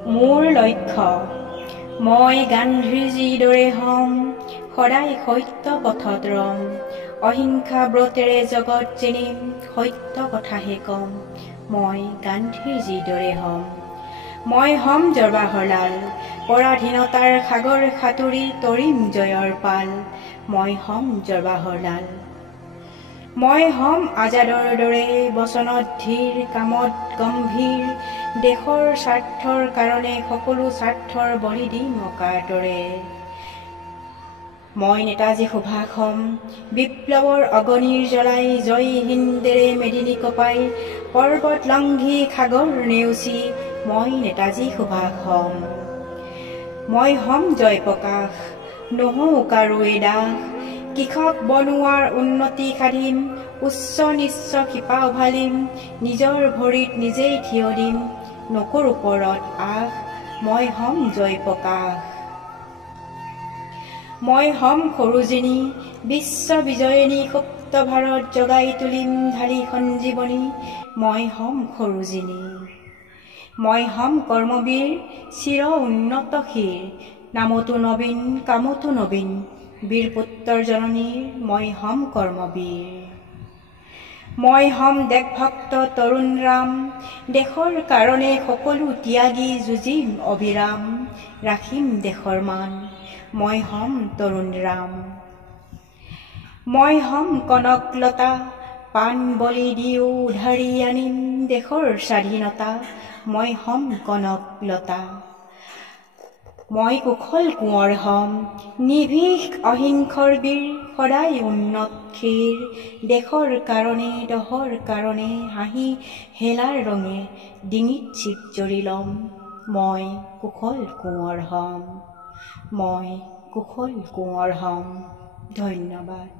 মোৰ লক্ষ্য মই গান্ধীজীৰ দৰে হ'ম সদায় সত্য পথত ৰম অহিংসা ব্ৰতেৰে জগত চিনিম সত্য কথাহে কম মই গান্ধীজীৰ দৰে হ'ম মই হ'ম জৱাহৰলাল পৰাধীনতাৰ সাগৰ সাঁতুৰি তৰিম জয়ৰ পাল মই হ'ম জৱাহৰলাল মই হ'ম আজাদৰ দৰে বচনত ধীৰ কামত গম্ভীৰ দেশৰ স্বাৰ্থৰ কাৰণে সকলো স্বাৰ্থৰ বলি দিম অকাতৰে মই নেতাজী সুভাষ হ'ম বিপ্লৱৰ অগনিৰ জ্বলাই জয় হিন্দেৰে মেদিনী কপাই পৰ্বত লংঘি সাগৰ নেওচি মই নেতাজী সুভাষ হ'ম মই হ'ম জয়প্ৰকাশ নহওঁ কাৰোৱে দাস কৃষক বনুৱাৰ উন্নতি সাধিম উচ্চ নিচ্চ শিপা উভালিম নিজৰ ভৰিত নিজেই থিয় দিম নকৰ ওপৰত আশ মই হ'ম জয়প্ৰকাশ মই হ'ম সৰোজিনী বিশ্ব বিজয়িনী সুপ্ত ভাৰত জগাই তুলিম ধাৰি সঞ্জীৱনী মই হ'ম সৰোজিনী মই হ'ম কৰ্মবীৰ চিৰ উন্নত শিৰ নামতো নবীন কামতো নবীন বীৰ পুত্ৰৰ জননীৰ মই হ'ম কৰ্মবীৰ মই হ'ম দেশভক্ত তৰুণ ৰাম দেশৰ কাৰণে সকলো ত্যাগী যুঁজিম অবিৰাম ৰাখিম দেশৰ মান মই হ'ম তৰুণ ৰাম মই হ'ম কনকলতা পাণ বলি দিও উধাৰি আনিম দেশৰ স্বাধীনতা মই হ'ম কনকলতা মই কুশল কোঁৱৰ হ'ম নিৰ্ভীক অহিংসৰ বীৰ সদায় উন্নত ক্ষীৰ দেশৰ কাৰণে দহৰ কাৰণে হাঁহি হেলাৰ ৰঙে ডিঙিত চিপ জৰি ল'ম মই কুশল কোঁৱৰ হ'ম মই কুশল কোঁৱৰ হ'ম ধন্যবাদ